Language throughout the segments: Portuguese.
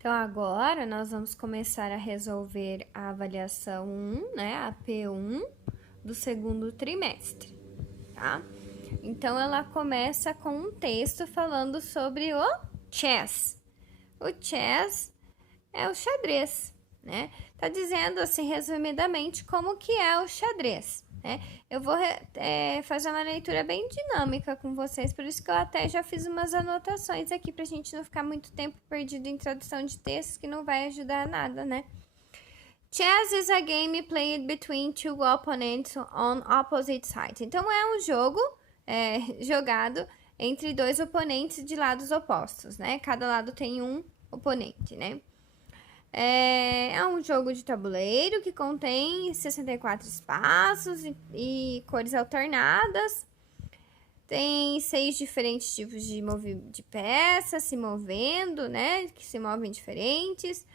Então, agora nós vamos começar a resolver a avaliação 1, né, a P1 do segundo trimestre, tá? Então, ela começa com um texto falando sobre o chess. O chess é o xadrez, né? Tá dizendo, assim, resumidamente, como que é o xadrez, né? Eu vou fazer uma leitura bem dinâmica com vocês, por isso que eu até já fiz umas anotações aqui pra gente não ficar muito tempo perdido em tradução de textos, que não vai ajudar nada, né? Chess is a game played between two opponents on opposite sides. Então, é um jogo jogado entre dois oponentes de lados opostos, né? Cada lado tem um oponente, né? É um jogo de tabuleiro que contém 64 espaços e cores alternadas. Tem 6 diferentes tipos de peças se movendo, né? Que se movem diferentes.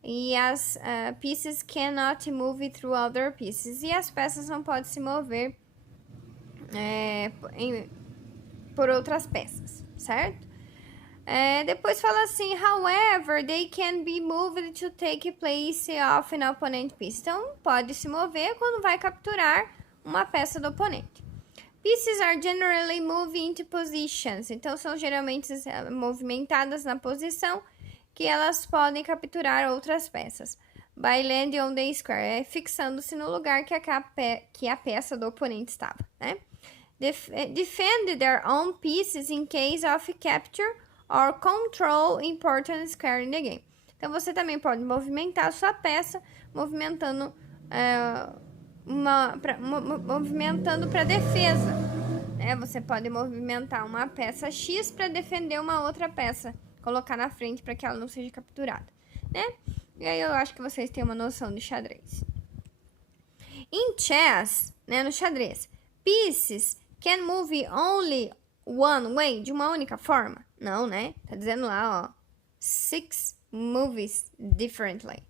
E as pieces cannot move through other pieces. E as peças não podem se mover por outras peças, certo? Depois fala assim, however, they can be moved to take place of an opponent piece. Então, pode se mover quando vai capturar uma peça do oponente. Pieces are generally moved into positions. Então, são geralmente movimentadas na posição que elas podem capturar outras peças. By landing on the square, fixando-se no lugar que a peça do oponente estava, né? Defend their own pieces in case of capture or control important square in the game. Então, você também pode movimentar a sua peça, movimentando para defesa. Você pode movimentar uma peça X para defender uma outra peça, colocar na frente para que ela não seja capturada, né? E aí eu acho que vocês têm uma noção de xadrez. Em chess, né, no xadrez, pieces can move only one way, de uma única forma? Não, né? Tá dizendo lá, ó, 6 moves differently.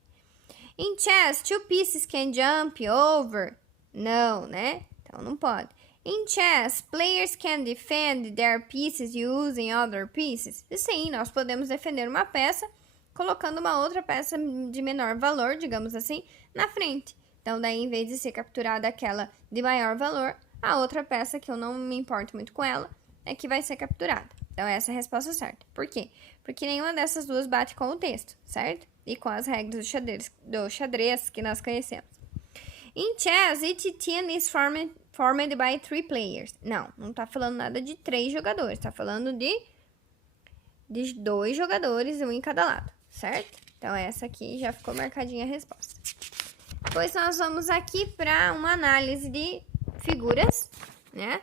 In chess, 2 pieces can jump over? Não, né? Então não pode. In chess, players can defend their pieces using other pieces? Sim, nós podemos defender uma peça colocando uma outra peça de menor valor, digamos assim, na frente. Então, daí, em vez de ser capturada aquela de maior valor, a outra peça, que eu não me importo muito com ela, é que vai ser capturada. Então, essa é a resposta certa. Por quê? Porque nenhuma dessas duas bate com o texto, certo? E com as regras do xadrez que nós conhecemos. In chess, each team is formed by 3 players. Não tá falando nada de 3 jogadores. Tá falando de 2 jogadores, um em cada lado, certo? Então, essa aqui já ficou marcadinha a resposta. Depois, nós vamos aqui para uma análise de figuras, né?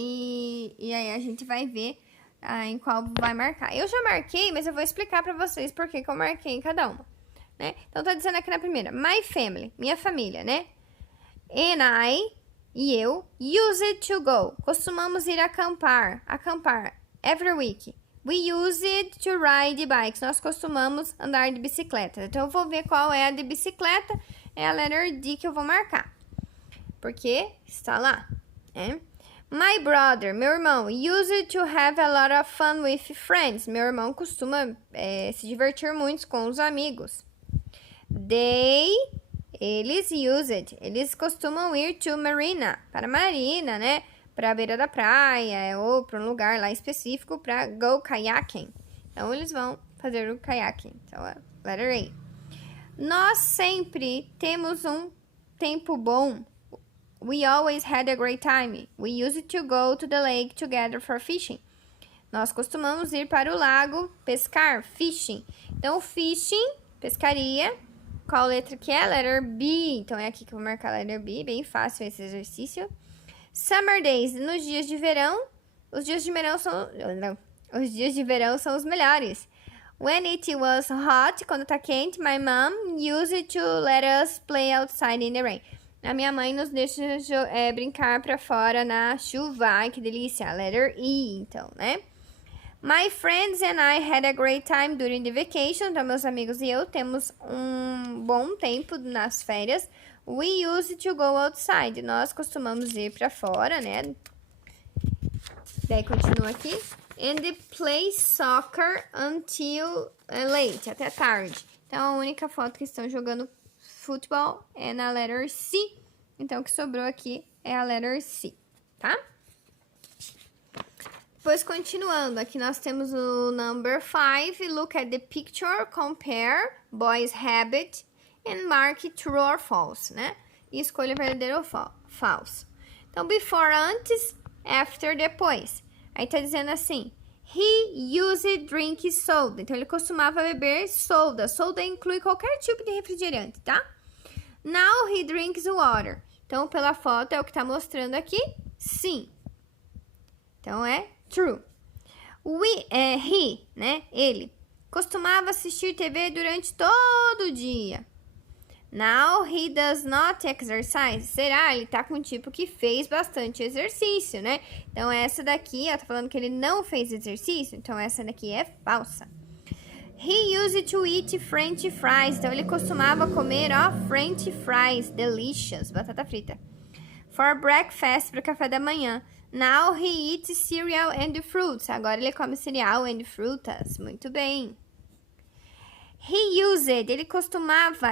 E aí, a gente vai ver em qual vai marcar. Eu já marquei, mas eu vou explicar para vocês por que eu marquei em cada uma, né? Então, tá dizendo aqui na primeira, my family, minha família, né? And I, e eu, use it to go, costumamos ir acampar, every week. We use it to ride bikes, nós costumamos andar de bicicleta. Então, eu vou ver qual é a de bicicleta, é a letter D que eu vou marcar, porque está lá, né? My brother, meu irmão, use it to have a lot of fun with friends. Meu irmão costuma se divertir muito com os amigos. Eles use it. Eles costumam ir to marina, para marina, né? Para a beira da praia ou para um lugar lá específico para go kayaking. Então, eles vão fazer o kayaking. Então, letter A. Nós sempre temos um tempo bom. We always had a great time. We used to go to the lake together for fishing. Nós costumamos ir para o lago pescar, fishing. Então, fishing, pescaria. Qual letra que é? Letter B. Então, é aqui que eu vou marcar a letter B. Bem fácil esse exercício. Summer days. Nos dias de verão. Os dias de verão são os melhores. When it was hot, quando tá quente, my mom used to let us play outside in the rain. A minha mãe nos deixa brincar pra fora na chuva. Ai, que delícia. Letter E, então, né? My friends and I had a great time during the vacation. Então, meus amigos e eu temos um bom tempo nas férias. We used to go outside. Nós costumamos ir pra fora, né? Daí, continua aqui. And play soccer until late, até tarde. Então, a única foto que estão jogando futebol é na letter C. Então, o que sobrou aqui é a letter C, tá? Depois, continuando, aqui nós temos o number 5. Look at the picture, compare boy's habit and mark true or false, né? E escolha verdadeiro ou falso. Então, before, antes, after, depois. Aí tá dizendo assim, he used drink soda. Então, ele costumava beber soda. Soda inclui qualquer tipo de refrigerante, tá? Now he drinks water. Então, pela foto, é o que tá mostrando aqui, sim. Então, é true. He, né, ele, costumava assistir TV durante todo o dia. Now he does not exercise. Será? Ele tá com um tipo que fez bastante exercício, né? Então, essa daqui, ó, tá falando que ele não fez exercício. Então, essa daqui é falsa. He used to eat French fries. Então, ele costumava comer, ó, French fries. Delicious. Batata frita. For breakfast, para o café da manhã. Now he eats cereal and fruits. Agora, ele come cereal and frutas. Muito bem. He used, ele costumava,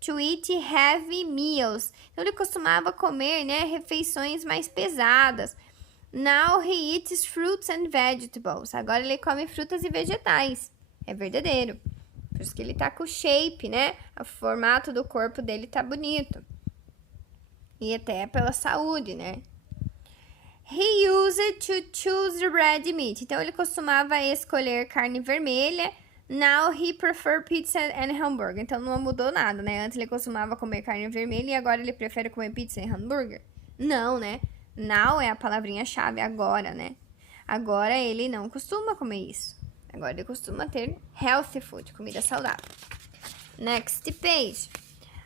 to eat heavy meals. Então, ele costumava comer, né, refeições mais pesadas. Now he eats fruits and vegetables. Agora, ele come frutas e vegetais. É verdadeiro. Por isso que ele tá com o shape, né? O formato do corpo dele tá bonito. E até pela saúde, né? He used to choose red meat. Então, ele costumava escolher carne vermelha. Now he prefer pizza and hambúrguer. Então, não mudou nada, né? Antes ele costumava comer carne vermelha e agora ele prefere comer pizza e hambúrguer? Não, né? Now é a palavrinha-chave, agora, né? Agora ele não costuma comer isso. Agora ele costuma ter healthy food, comida saudável. Next page.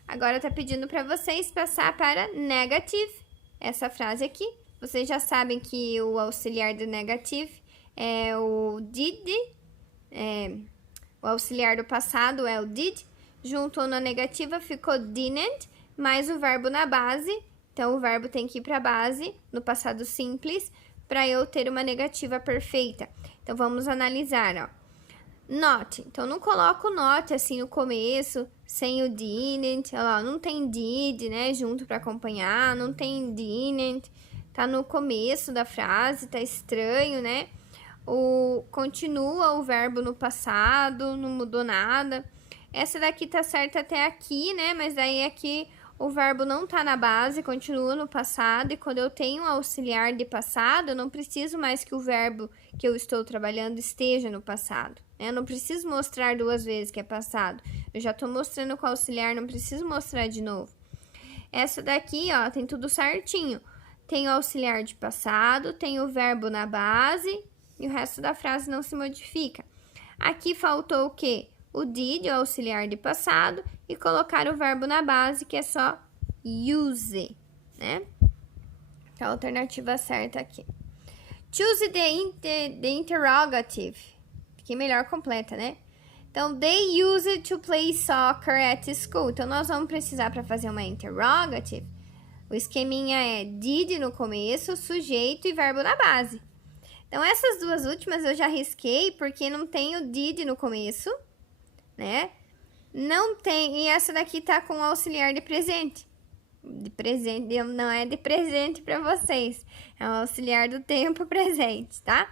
Agora tá pedindo para vocês passar para negative. Essa frase aqui. Vocês já sabem que o auxiliar do negative é o did. O auxiliar do passado é o did. Juntou na negativa ficou didn't, mais o verbo na base. Então, o verbo tem que ir para a base, no passado simples, para eu ter uma negativa perfeita. Então, vamos analisar, ó. Not. Então, não coloco not assim no começo, sem o didn't. Olha lá, não tem did, né, junto para acompanhar. Não tem didn't. Tá no começo da frase, tá estranho, né? Continua o verbo no passado, não mudou nada. Essa daqui tá certa até aqui, né? Mas daí aqui o verbo não tá na base, continua no passado. E quando eu tenho um auxiliar de passado, eu não preciso mais que o verbo que eu estou trabalhando esteja no passado, né? Eu não preciso mostrar 2 vezes que é passado. Eu já tô mostrando com o auxiliar, não preciso mostrar de novo. Essa daqui, ó, tem tudo certinho. Tem o auxiliar de passado, tem o verbo na base e o resto da frase não se modifica. Aqui faltou o quê? O did, o auxiliar de passado, e colocar o verbo na base, que é só use, né? Então, a alternativa certa aqui. Choose the interrogative. Fiquei melhor completa, né? Então, they use to play soccer at school. Então, nós vamos precisar, para fazer uma interrogative, o esqueminha é did no começo, sujeito e verbo na base. Então, essas 2 últimas eu já risquei porque não tem o did no começo, né? Não tem, e essa daqui tá com o auxiliar de presente. De presente, não é de presente para vocês, é o auxiliar do tempo presente, tá?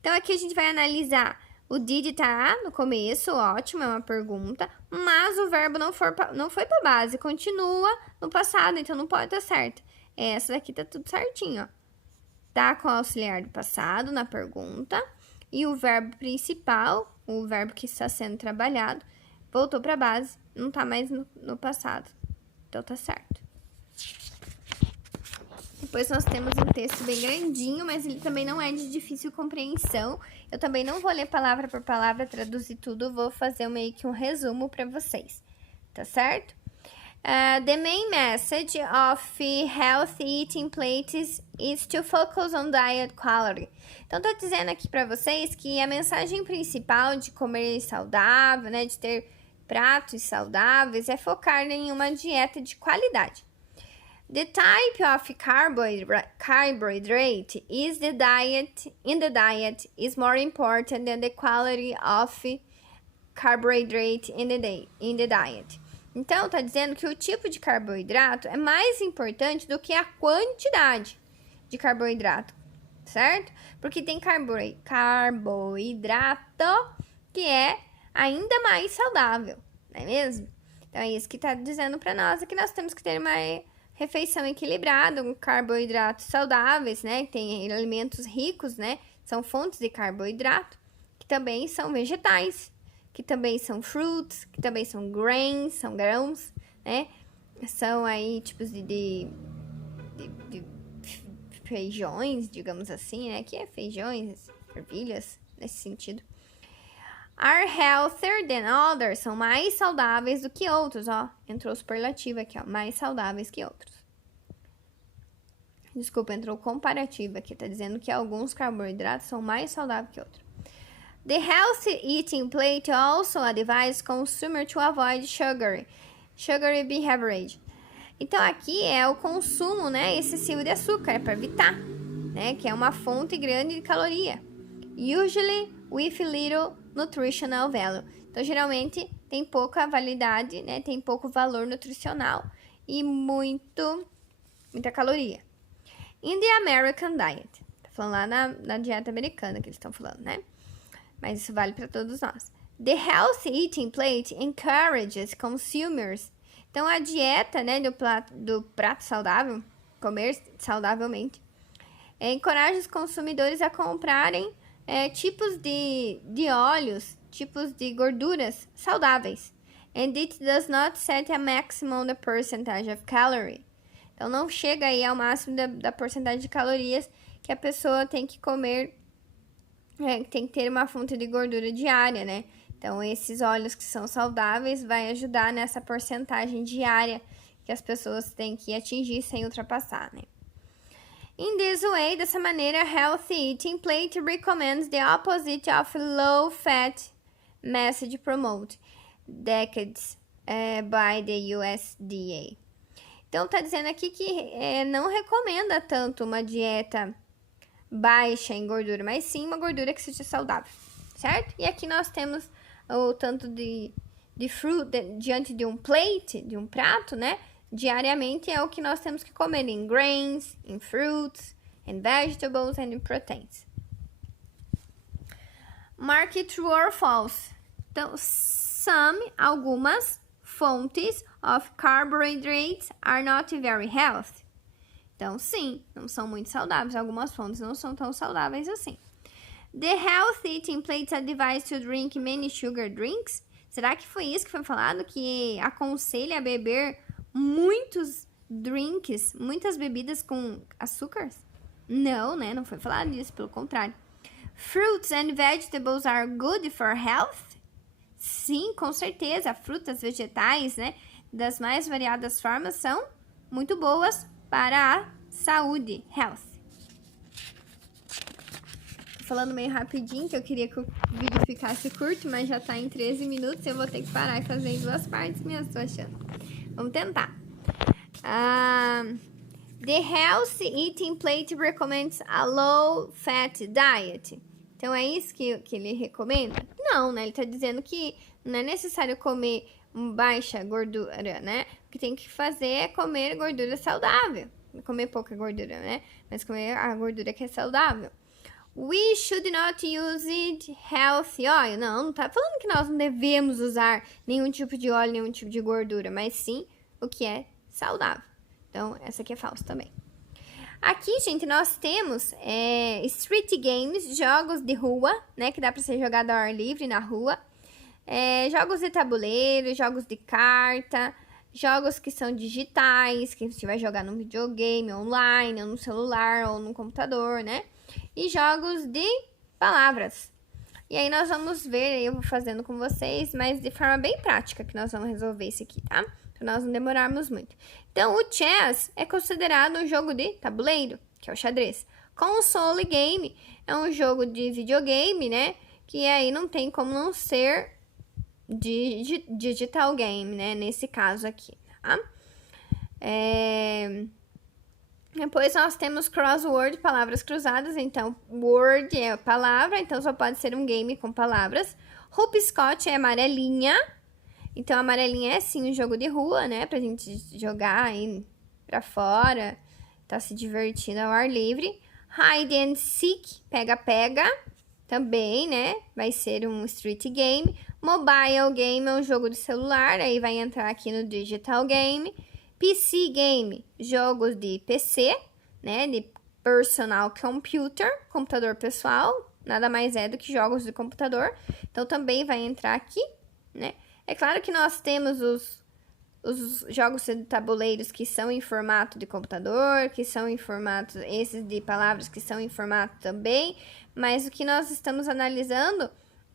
Então, aqui a gente vai analisar. O did tá no começo, ótimo, é uma pergunta, mas o verbo não foi para base, continua no passado, então não pode estar certo. Essa daqui tá tudo certinho, ó. Tá com o auxiliar do passado na pergunta e o verbo principal, o verbo que está sendo trabalhado, voltou para base, não tá mais no passado. Então tá certo. Depois nós temos um texto bem grandinho, mas ele também não é de difícil compreensão. Eu também não vou ler palavra por palavra, traduzir tudo, vou fazer meio que um resumo para vocês, tá certo? The main message of healthy eating plates is to focus on diet quality. Então, tô dizendo aqui para vocês que a mensagem principal de comer saudável, né, de ter pratos saudáveis, é focar em uma dieta de qualidade. The type of carbohydrate in the diet is more important than the quality of carbohydrate in the diet. Então, tá dizendo que o tipo de carboidrato é mais importante do que a quantidade de carboidrato, certo? Porque tem carboidrato que é ainda mais saudável, não é mesmo? Então, é isso que tá dizendo para nós, é que nós temos que ter uma refeição equilibrada, com carboidratos saudáveis, né? Tem alimentos ricos, né? São fontes de carboidrato, que também são vegetais, que também são fruits, que também são grains, são grãos, né? São aí tipos de feijões, digamos assim, né? Que é feijões, ervilhas, nesse sentido. Are healthier than others, são mais saudáveis do que outros, ó. Entrou superlativo aqui, ó, mais saudáveis que outros. Desculpa, entrou comparativo aqui, tá dizendo que alguns carboidratos são mais saudáveis que outros. The healthy eating plate also advises consumer to avoid sugary beverage. Então, aqui é o consumo, né, excessivo de açúcar, é para evitar, né, que é uma fonte grande de caloria. Usually with little nutritional value. Então, geralmente, tem pouca validade, né, tem pouco valor nutricional e muita caloria. In the American diet. Tá falando lá na dieta americana que eles estão falando, né? Mas isso vale para todos nós. The healthy eating plate encourages consumers. Então, a dieta, né, do prato saudável, comer saudavelmente, encoraja os consumidores a comprarem tipos de óleos, tipos de gorduras saudáveis. And it does not set a maximum the percentage of calorie. Então, não chega aí ao máximo da porcentagem de calorias que a pessoa tem que comer, tem que ter uma fonte de gordura diária, né? Então, esses óleos que são saudáveis vai ajudar nessa porcentagem diária que as pessoas têm que atingir sem ultrapassar, né? In this way, dessa maneira, Healthy Eating Plate recommends the opposite of low-fat message promoted decades by the USDA. Então, tá dizendo aqui que não recomenda tanto uma dieta baixa em gordura, mas sim uma gordura que seja saudável, certo? E aqui nós temos o tanto de fruta diante de um plate, de um prato, né? Diariamente é o que nós temos que comer em grains, em fruits, in vegetables and in proteins. Mark it true or false. Então, algumas fontes of carbohydrates are not very healthy. Então, sim, não são muito saudáveis. Algumas fontes não são tão saudáveis assim. The healthy eating plates advise to drink many sugar drinks. Será que foi isso que foi falado? Que aconselha a beber muitos drinks, muitas bebidas com açúcares? Não, né? Não foi falado disso, pelo contrário. Fruits and vegetables are good for health? Sim, com certeza. Frutas, vegetais, né? Das mais variadas formas são muito boas para a saúde, health. Tô falando meio rapidinho, que eu queria que o vídeo ficasse curto, mas já tá em 13 minutos, eu vou ter que parar e fazer em 2 partes mesmo, tô achando. Vamos tentar. The healthy eating plate recommends a low-fat diet. Então, é isso que ele recomenda? Não, né? Ele tá dizendo que não é necessário comer baixa gordura, né? O que tem que fazer é comer gordura saudável. Não comer pouca gordura, né? Mas comer a gordura que é saudável. We should not use healthy oil. Não tá falando que nós não devemos usar nenhum tipo de óleo, nenhum tipo de gordura, mas sim o que é saudável. Então, essa aqui é falso também. Aqui, gente, nós temos street games, jogos de rua, né? Que dá pra ser jogado ao ar livre na rua. Jogos de tabuleiro, jogos de carta, jogos que são digitais, que você vai jogar num videogame, online, ou no celular, ou no computador, né? E jogos de palavras. E aí nós vamos ver, eu vou fazendo com vocês, mas de forma bem prática que nós vamos resolver isso aqui, tá? Pra nós não demorarmos muito. Então, o chess é considerado um jogo de tabuleiro, que é o xadrez. Console game é um jogo de videogame, né? Que aí não tem como não ser digital game, né? Nesse caso aqui, tá? Depois nós temos crossword, palavras cruzadas. Então, word é palavra, então só pode ser um game com palavras. Hopscotch é amarelinha. Então, amarelinha é sim um jogo de rua, né? Pra gente jogar aí pra fora, tá se divertindo ao ar livre. Hide and seek, pega-pega, também, né? Vai ser um street game. Mobile game é um jogo de celular, aí vai entrar aqui no digital game. PC game, jogos de PC, né? De personal computer, computador pessoal. Nada mais é do que jogos de computador. Então, também vai entrar aqui, né? É claro que nós temos os jogos de tabuleiros que são em formato de computador, que são em formato, esses de palavras que são em formato também, mas o que nós estamos analisando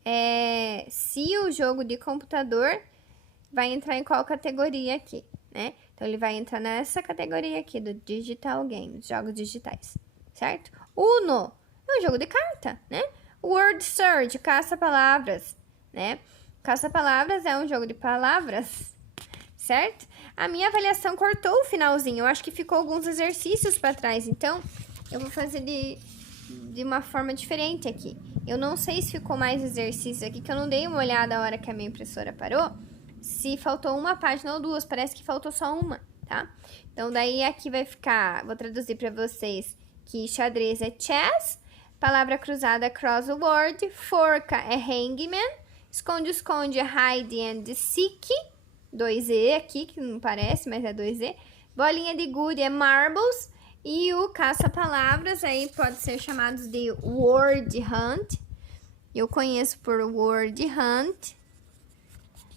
é se o jogo de computador vai entrar em qual categoria aqui, né? Então, ele vai entrar nessa categoria aqui do digital games, jogos digitais, certo? Uno é um jogo de carta, né? Word search, caça-palavras, né? Caça-palavras é um jogo de palavras, certo? A minha avaliação cortou o finalzinho. Eu acho que ficou alguns exercícios para trás. Então, eu vou fazer de uma forma diferente aqui. Eu não sei se ficou mais exercício aqui, que eu não dei uma olhada a hora que a minha impressora parou. Se faltou uma página ou duas. Parece que faltou só uma, tá? Então, daí aqui vai ficar... Vou traduzir para vocês que xadrez é chess. Palavra cruzada é crossword. Forca é hangman. Esconde-esconde é hide and seek, 2E aqui, que não parece, mas é 2E. Bolinha de gude é marbles. E o caça-palavras aí pode ser chamados de word hunt. Eu conheço por word hunt.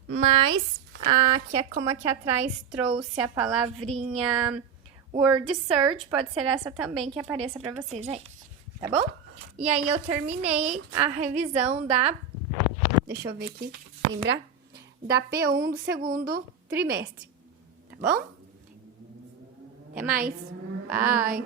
Mas, como aqui atrás trouxe a palavrinha word search, pode ser essa também que apareça para vocês aí, tá bom? E aí, eu terminei a revisão da... Deixa eu ver aqui, lembrar? Da P1 do segundo trimestre, tá bom? Até mais. Bye!